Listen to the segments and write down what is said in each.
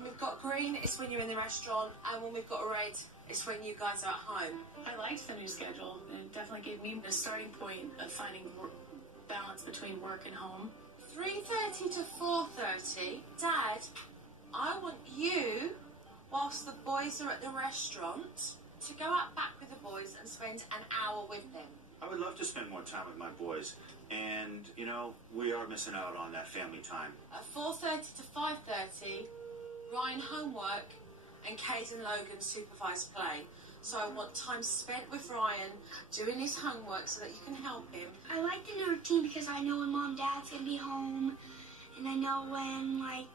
When we've got green, it's when you're in the restaurant, and when we've got red, it's when you guys are at home. I liked the new schedule. It definitely gave me the starting point of finding balance between work and home. 3:30 to 4:30. Dad, I want you, whilst the boys are at the restaurant, to go out back with the boys and spend an hour with them. I would love to spend more time with my boys. And, you know, we are missing out on that family time. At 4:30 to 5:30, Ryan homework and Caden Logan supervised play. So I want time spent with Ryan doing his homework so that you can help him. I like the new routine because I know when Mom and Dad's gonna be home, and I know when, like,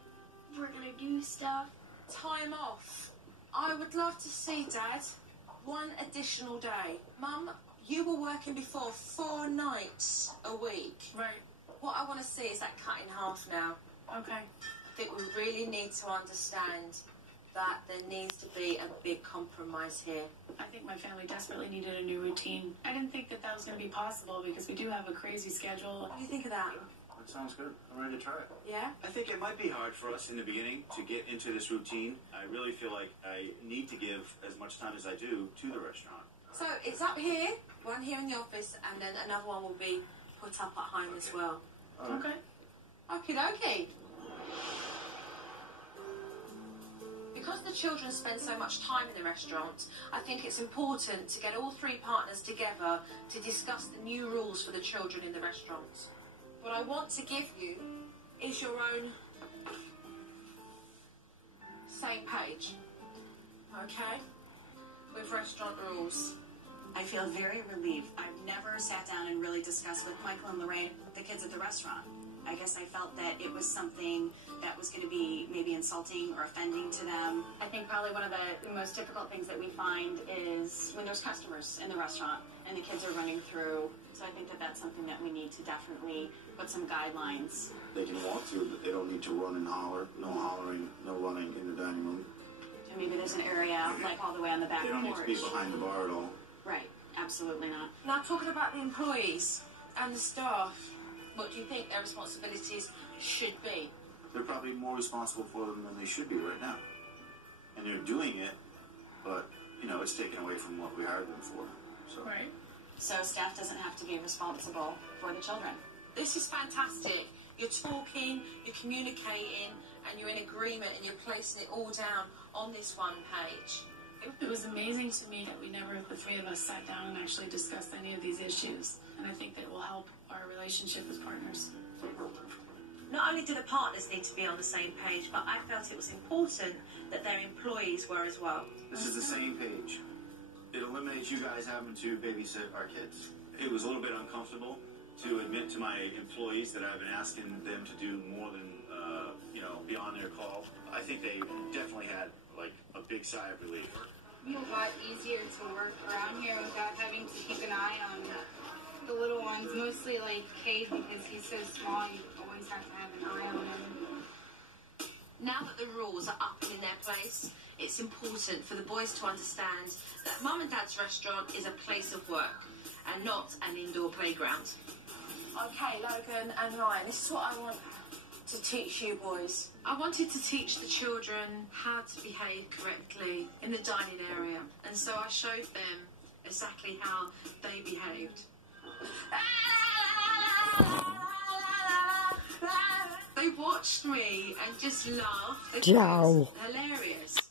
we're gonna do stuff. Time off. I would love to see, Dad, one additional day. Mum, you were working before 4 nights a week. Right. What I want to see is that cut in half now. Okay. I think we really need to understand that there needs to be a big compromise here. I think my family desperately needed a new routine. I didn't think that that was going to be possible because we do have a crazy schedule. What do you think of that? That sounds good. I'm ready to try it. Yeah? I think it might be hard for us in the beginning to get into this routine. I really feel like I need to give as much time as I do to the restaurant. So it's up here, one here in the office, and then another one will be put up at home as well. Okay. Okie dokie. Because the children spend so much time in the restaurant, I think it's important to get all 3 partners together to discuss the new rules for the children in the restaurant. What I want to give you is your own same page, okay? With restaurant rules. I feel very relieved. I've never sat down and really discussed with Michael and Lorraine, the kids at the restaurant. I guess I felt that it was something that was going to be maybe insulting or offending to them. I think probably one of the most difficult things that we find is when there's customers in the restaurant and the kids are running through. So I think that that's something that we need to definitely put some guidelines. They can walk through, but they don't need to run and holler. No hollering, no running in the dining room. So maybe there's an area like all the way on the back They don't porch. need to be behind the bar at all. Right, absolutely not. Now, talking about the employees and the staff, what do you think their responsibilities should be? They're probably more responsible for them than they should be right now. And they're doing it, but, you know, it's taken away from what we hired them for. So. Right. So staff doesn't have to be responsible for the children. This is fantastic. You're talking, you're communicating, and you're in agreement, and you're placing it all down on this one page. It was amazing to me that we never, the 3 of us, sat down and actually discussed any of these issues. And I think that it will help our relationship as partners. Not only do the partners need to be on the same page, but I felt it was important that their employees were as well. This is the same page. It eliminates you guys having to babysit our kids. It was a little bit uncomfortable to admit to my employees that I've been asking them to do more than, you know, beyond their call. I think they definitely had, like, a big sigh of relief. It's a lot easier to work around here without having to keep an eye on the little ones, mostly like Cade because he's so small, you always have to have an eye on him. Now that the rules are up and in their place, it's important for the boys to understand that Mum and Dad's restaurant is a place of work and not an indoor playground. Okay, Logan and Ryan, this is what I want to teach you boys. I wanted to teach the children how to behave correctly in the dining area, and so I showed them exactly how they behaved. They watched me and just laughed. It was hilarious.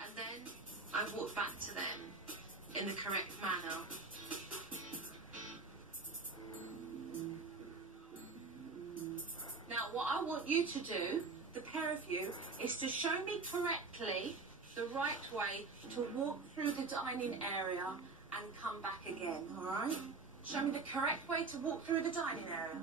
And then I walked back to them in the correct manner. Now, what I want you to do, the pair of you, is to show me correctly the right way to walk through the dining area and come back again, all right? Show me the correct way to walk through the dining area.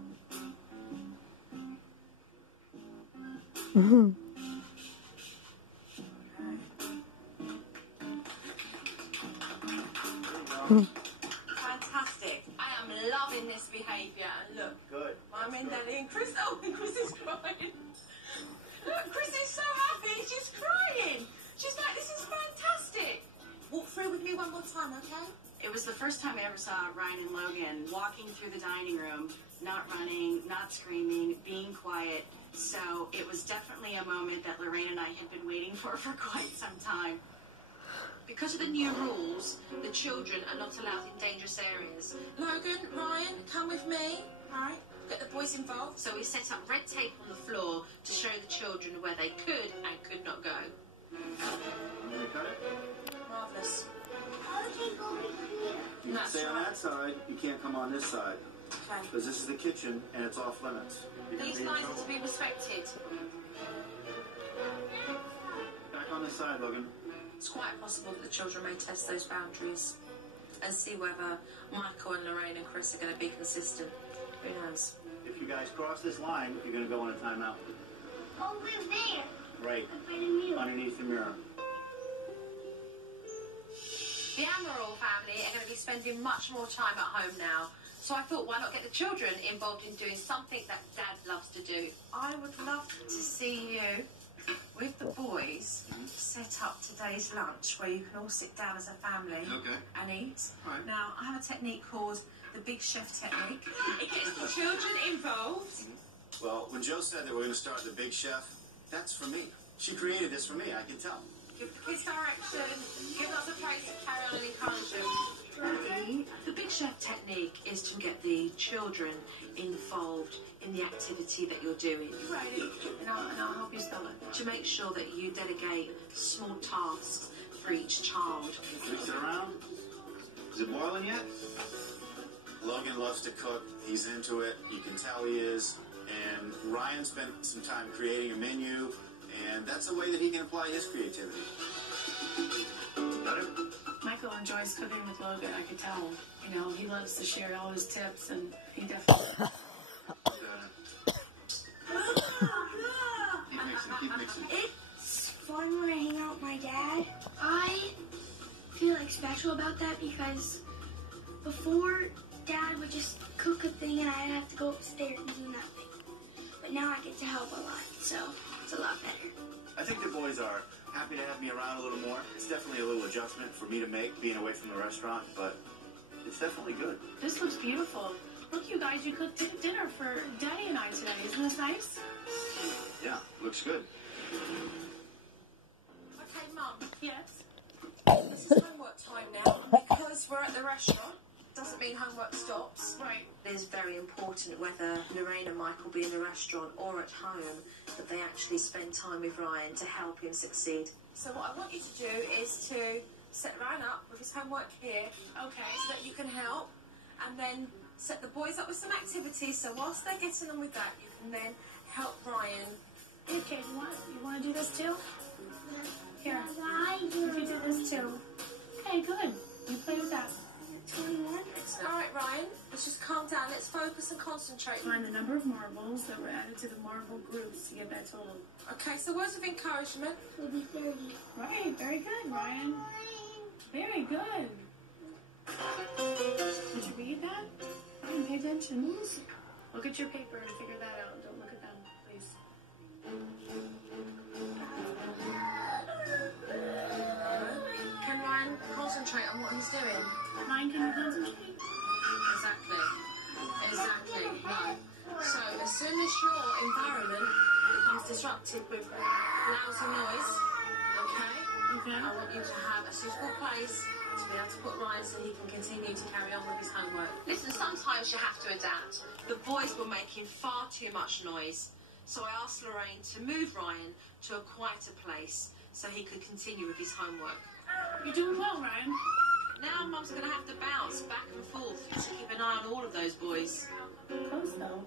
Fantastic. I am loving this behaviour. And look, Good. Mum and Daddy and Chris. Oh, and Chris is crying. Look, Chris is so happy. She's crying. She's like, this is fantastic. Walk through with me one more time, okay? It was the first time I ever saw Ryan and Logan walking through the dining room, not running, not screaming, being quiet. So it was definitely a moment that Lorraine and I had been waiting for quite some time. Because of the new rules, the children are not allowed in dangerous areas. Logan, Ryan, come with me. Right, get the boys involved. So we set up red tape on the floor to show the children where they could and could not go. I'm gonna cut it. Marvellous. You can stay on that side. You can't come on this side. Okay. Because this is the kitchen and it's off limits. You're gonna These be in lines are trouble. to be respected. Back on this side, Logan. It's quite possible that the children may test those boundaries and see whether Michael and Lorraine and Chris are going to be consistent. Who knows? If you guys cross this line, you're gonna go on a timeout. Over there. Right. Up by the mirror. Underneath the mirror. The Amaral family are going to be spending much more time at home now. So I thought, why not get the children involved in doing something that Dad loves to do? I would love to see you with the boys set up today's lunch where you can all sit down as a family and eat. Right. Now, I have a technique called the Big Chef technique. It gets the children involved. Well, when Joe said that we're gonna start the Big Chef, that's for me. She created this for me, I can tell. Give the kids direction, give us a place to carry on and encourage them. The Big Chef technique is to get the children involved in the activity that you're doing. Right. And I'll help you spell it. To make sure that you delegate small tasks for each child. Mix it around. Is it boiling yet? Logan loves to cook. He's into it. You can tell he is. And Ryan spent some time creating a menu, and that's a way that he can apply his creativity. Got it? Michael enjoys cooking with Logan, I could tell. You know, he loves to share all his tips, and he definitely... Keep mixing, keep mixing. It's fun when I hang out with my dad. I feel like special about that because before Dad would just cook a thing and I'd have to go upstairs and do nothing. But now I get to help a lot, so it's a lot better. I think the boys are happy to have me around a little more. It's definitely a little adjustment for me to make, being away from the restaurant, but it's definitely good. This looks beautiful. Look, you guys, you cooked dinner for Daddy and I today. Isn't this nice? Yeah, looks good. Okay, Mum, Yes. this is homework time now. Because we're at the restaurant, doesn't mean homework stops. Right. It is very important whether Lorraine and Michael be in the restaurant or at home that they actually spend time with Ryan to help him succeed. So what I want you to do is to set Ryan up with his homework here Okay. so that you can help, and then set the boys up with some activities. So whilst they're getting on with that, you can then help Ryan. Okay, you want to do this too? Here. Why You do do this too. Okay, good. You play with that. 21? All right, Ryan, let's just calm down. Let's focus and concentrate. Find the number of marbles that were added to the marble groups to get that total. Okay, so words of encouragement. Will be 30. Right, very good, Ryan. Very good. Did you read that? Ryan, pay attention. Look at your paper and figure that out. Don't look at them, please. Can Ryan concentrate on what he's doing? Ryan, can you concentrate? Exactly. Exactly. No. So as soon as your environment becomes disrupted with lousy noise, okay, Okay. I want you to have a suitable place to be able to put Ryan so he can continue to carry on with his homework. Listen, sometimes you have to adapt. The boys were making far too much noise. So I asked Lorraine to move Ryan to a quieter place so he could continue with his homework. You're doing well, Ryan. Now Mum's going to have to bounce back and forth to keep an eye on all of those boys. Close, though.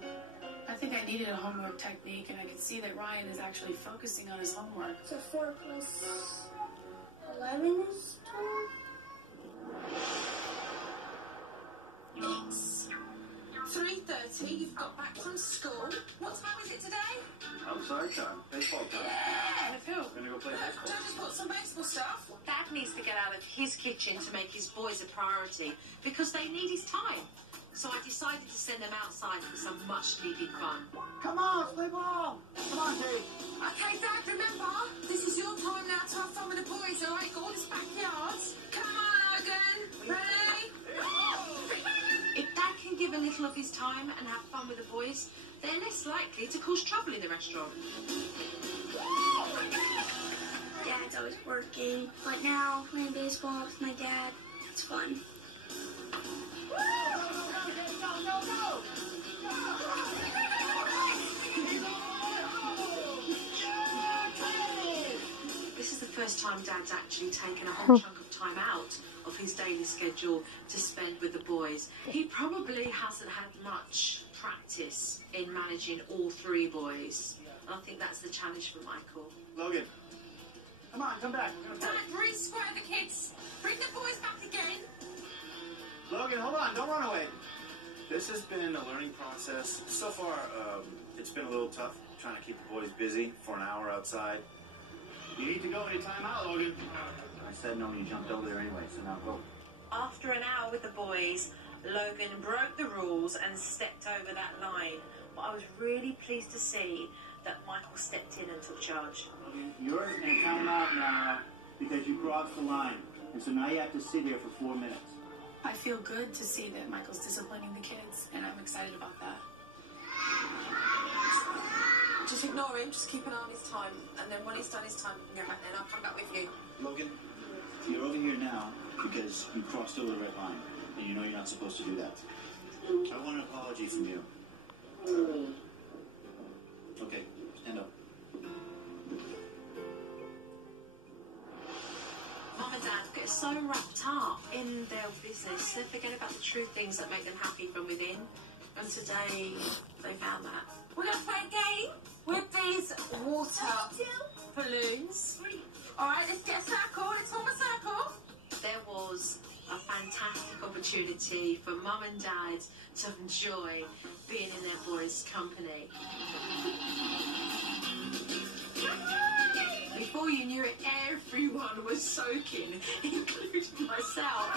I think I needed a homework technique, and I could see that Ryan is actually focusing on his homework. So 4 plus 11 is 12? It's 3:30. You've got back from school. What time is it today? Outside time. Baseball time. With who? We're gonna go play baseball. Joe just bought some baseball stuff. Dad needs to get out of his kitchen to make his boys a priority because they need his time. So I decided to send them outside for some much-needed fun. Come on, play ball. Come on, Dave. Okay, Dad, remember, this is your time now to have fun with the boys, all right? Go in this backyard. Come on, Logan. Ready? If Dad can give a little of his time and have fun with the boys, they're less likely to cause trouble in the restaurant. Dad's always working, but now playing baseball with my dad, it's fun. This is the first time Dad's actually taken a whole chunk of time out of his daily schedule to spend with the boys. He probably hasn't had much practice in managing all three boys. I think that's the challenge for Michael. Logan, come on, come back. We're gonna play. Dad, re-square the kids. Bring the boys back again. Logan, hold on, don't run away. This has been a learning process. So far, it's been a little tough trying to keep the boys busy for an hour outside. You need to go in your timeout, Logan. I said no, you jumped over there anyway, so now go. After an hour with the boys, Logan broke the rules and stepped over that line. But I was really pleased to see that Michael stepped in and took charge. You're in a timeout now because you crossed the line. And so now you have to sit there for 4 minutes. I feel good to see that Michael's disciplining the kids, and I'm excited about that. Just ignore him, just keep an eye on his time, and then when he's done his time, you can go back there and I'll come back with you. Logan, you're over here now because you crossed over the red line. And you know you're not supposed to do that. I want an apology from you. Okay, stand up. Mum and Dad get so wrapped up in their business, they forget about the true things that make them happy from within. And today, they found that. We're going to play a game with these water balloons. Alright, let's get a circle. Let's form a circle. There was a fantastic opportunity for Mum and Dad to enjoy being in their boys' company. Before you knew it, everyone was soaking, including myself.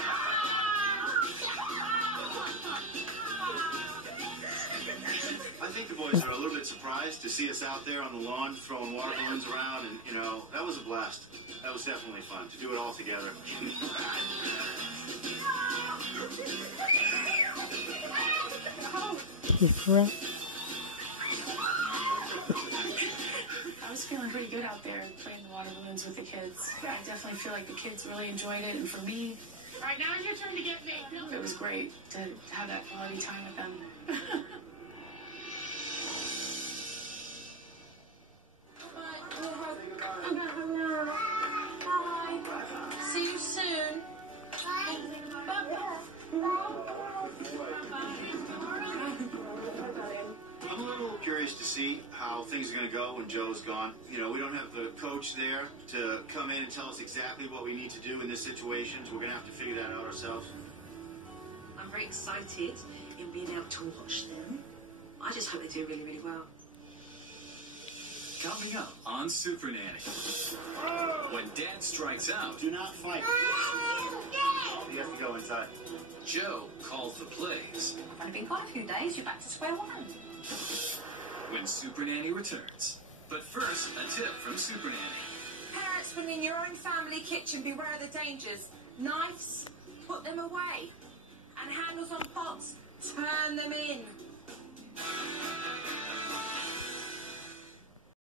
I think the boys are a little bit surprised to see us out there on the lawn throwing water balloons around, and, you know, that was a blast. That was definitely fun to do it all together. I was feeling pretty good out there playing the water balloons with the kids. I definitely feel like the kids really enjoyed it, and for me, All right, now it's your turn to get me. it was great to have that quality time with them. See you soon. I'm a little curious to see how things are going to go when Joe's gone. You know, we don't have the coach there to come in and tell us exactly what we need to do in this situation, so we're going to have to figure that out ourselves. I'm very excited in being able to watch them. I just hope they do really, really well. Coming up on Super Nanny. When Dad strikes out, Do not fight. You have to go inside. Joe calls the plays. It's only been quite a few days, you're back to square one. When Super Nanny returns. But first, a tip from Super Nanny. Parents, when in your own family kitchen, beware of the dangers. Knives, put them away. And handles on pots, turn them in.